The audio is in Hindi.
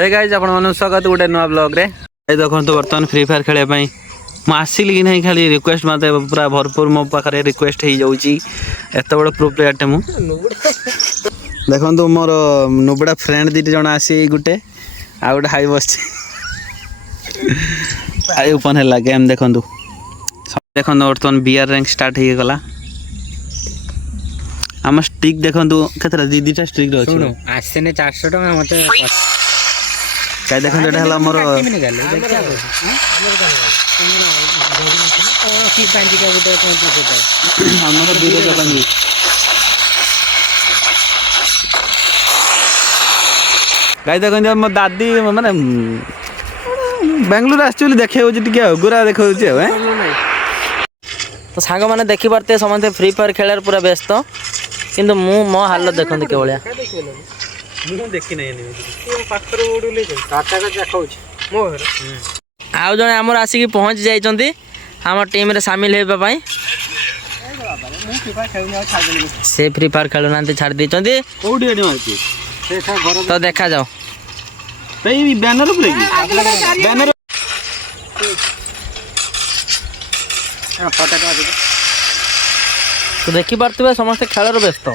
हे गाइस आपण मन स्वागत गोटे नुआ ब्लॉग रे देखो तो बर्तमान फ्री फायर खेले पई म आसिल कि नहीं खाली रिक्वेस्ट मते पूरा भरपूर मो पाखरे रिक्वेस्ट हे जाउची एत बड़ प्रो प्लेयर टे मु देखो तो मोर नुबड़ा फ्रेंड दीटी जण आसी गुटे आ गुटे हाई बस आई ओपन है गेम देखो देखो बर्तमान बीआर रैंक स्टार्ट हे गला आम स्टिक देखो केतरा दीदीटा स्टिक रो सुनो आसेने 400 टका मते काय देखो एटा हला मोर गाय देखो मो दादी माने बेंगलुरु आछली देखे हो टिके गुरा देखो तो सांग माने देखि परते समते फ्री फायर खेलार पूरा व्यस्त किंतु मु मो हालत देखंत के भलिया मु देखि नै पाखर उडुले टाटा का देखाउछ मो घर आउ जने हमर आसी की पहुंच जाइचंती हमर टीम रे शामिल हेबा पई से फ्री फायर खेलु नांती छाड़ दिचंती कोडी एडी मारती तो देखा जाओ भाई बैनर ऊपर की बैनर तो देखि परतबे समस्त खेलर व्यस्त